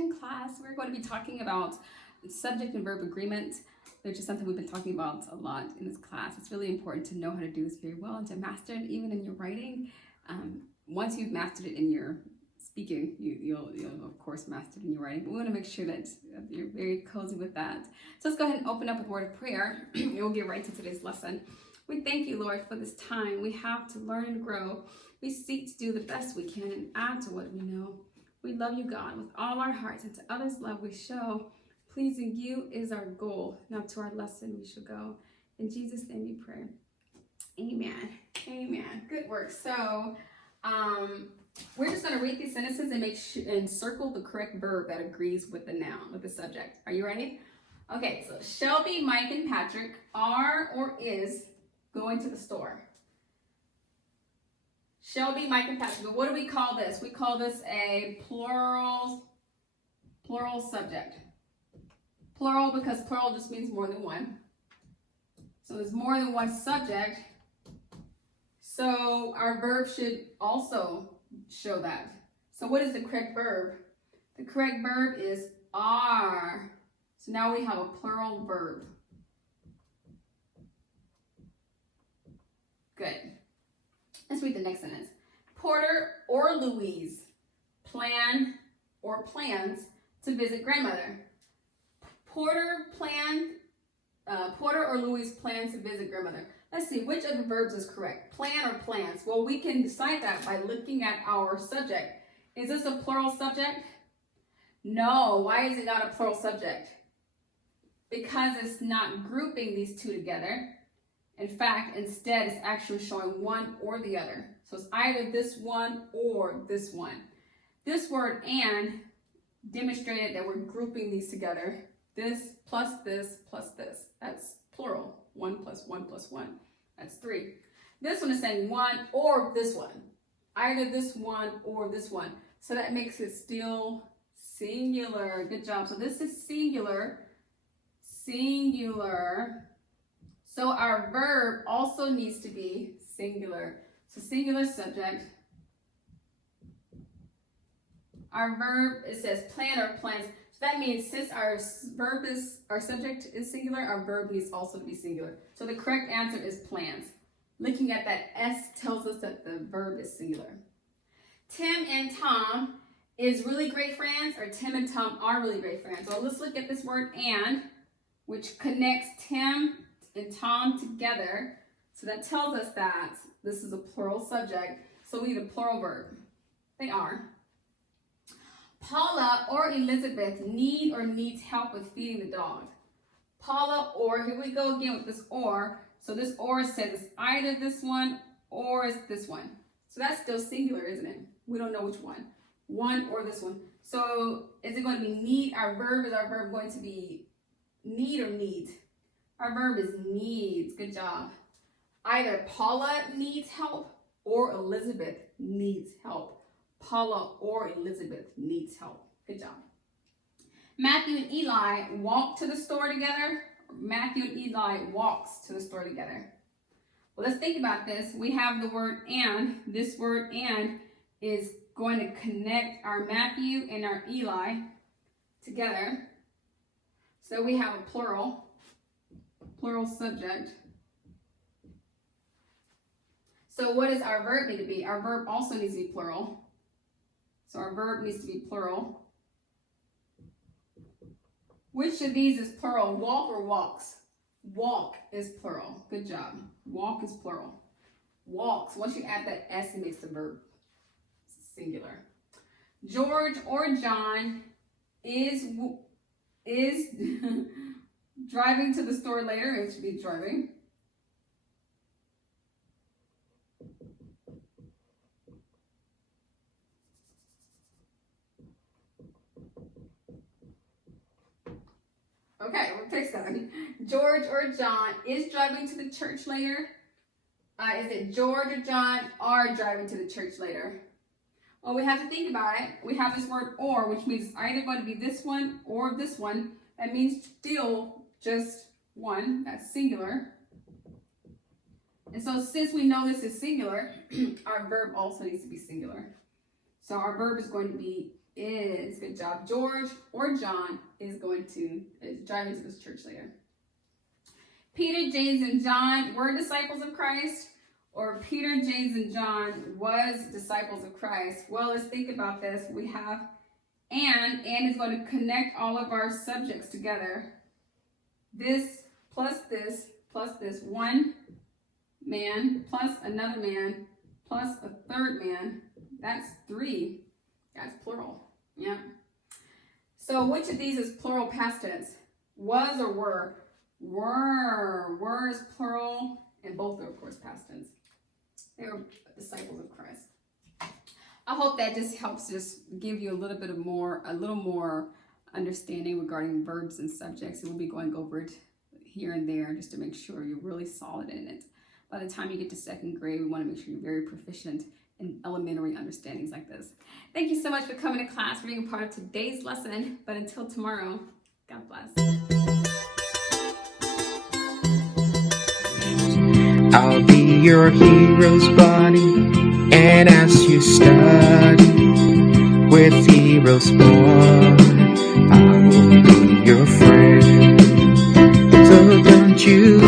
connection class. We're going to be talking about subject and verb agreement, which is something we've been talking about a lot in this class. It's really important to know how to do this very well and to master it even in your writing. Once you've mastered it in your speaking, you'll of course master it in your writing, but we want to make sure that you're very cozy with that. So let's go ahead and open up with a word of prayer and we'll get right to today's lesson. We thank you, Lord, for this time we have to learn and grow. We seek to do the best we can and add to what we know. We love you, God, with all our hearts, and to others' love we show. Pleasing you is our goal. Now to our lesson we shall go. In Jesus' name we pray. Amen. Amen. Good work. So we're just going to read these sentences and circle the correct verb that agrees with the noun, with the subject. Are you ready? Okay, so Shelby, Mike, and Patrick are or is going to the store. Shelby, Mike, and Patrick. But what do we call this? We call this a plural subject. Plural because plural just means more than one. So there's more than one subject. So our verb should also show that. So what is the correct verb? The correct verb is are. So now we have a plural verb. Good. Let's read the next sentence. Porter or Louise plan or plans to visit grandmother. Porter or Louise plans to visit grandmother. Let's see, which of the verbs is correct? Plan or plans? Well, we can decide that by looking at our subject. Is this a plural subject? No. Why is it not a plural subject? Because it's not grouping these two together. In fact, instead, it's actually showing one or the other. So it's either this one or this one. This word and demonstrated that we're grouping these together. This plus this plus this. That's plural. 1 plus 1 plus 1. That's 3. This one is saying one or this one. Either this one or this one. So that makes it still singular. Good job. So this is singular. Singular. So our verb also needs to be singular. So singular subject. Our verb, it says plan or plans. So that means since our subject is singular, our verb needs also to be singular. So the correct answer is plans. Looking at that S tells us that the verb is singular. Tim and Tom is really great friends, or Tim and Tom are really great friends. So let's look at this word and, which connects Tim and Tom together. So that tells us that this is a plural subject. So we need a plural verb. They are. Paula or Elizabeth need or needs help with feeding the dog. Paula or, here we go again with this or. So this or says it's either this one or it's this one. So that's still singular, isn't it? We don't know which one. One or this one. So is it going to be need? Is our verb going to be need or needs? Our verb is needs. Good job. Either Paula needs help or Elizabeth needs help. Paula or Elizabeth needs help. Good job. Matthew and Eli walk to the store together. Matthew and Eli walks to the store together. Well, let's think about this. We have the word and. This word and is going to connect our Matthew and our Eli together. So we have a plural subject. So what does our verb need to be? Our verb also needs to be plural. So our verb needs to be plural. Which of these is plural? Walk or walks? Walk is plural. Good job. Walk is plural. Walks. Once you add that S, it makes the verb singular. George or John is driving to the store later. It should be driving. Okay, we'll fix that. George or John is driving to the church later. Is it George or John are driving to the church later? Well, we have to think about it. We have this word or, which means it's either going to be this one or this one. That means still just one. That's singular. And so since we know this is singular, our verb also needs to be singular. So our verb is going to be is, good job, George or John is driving to this church later. Peter, James, and John were disciples of Christ, or Peter, James, and John was disciples of Christ. Well, let's think about this. We have and is going to connect all of our subjects together. This plus this plus this, one man plus another man plus a third man, that's three. That's plural. Yeah. So which of these is plural past tense? Was or were? Were is plural, and both are, of course, past tense. They were disciples of Christ. I hope that just helps just give you a little more understanding regarding verbs and subjects. And we'll be going over it here and there just to make sure you're really solid in it. By the time you get to second grade, we want to make sure you're very proficient in elementary understandings like this. Thank you so much for coming to class, for being a part of today's lesson. But until tomorrow, God bless. I'll be your hero's buddy, and as you study with HeroesMart, I will be your friend. So don't you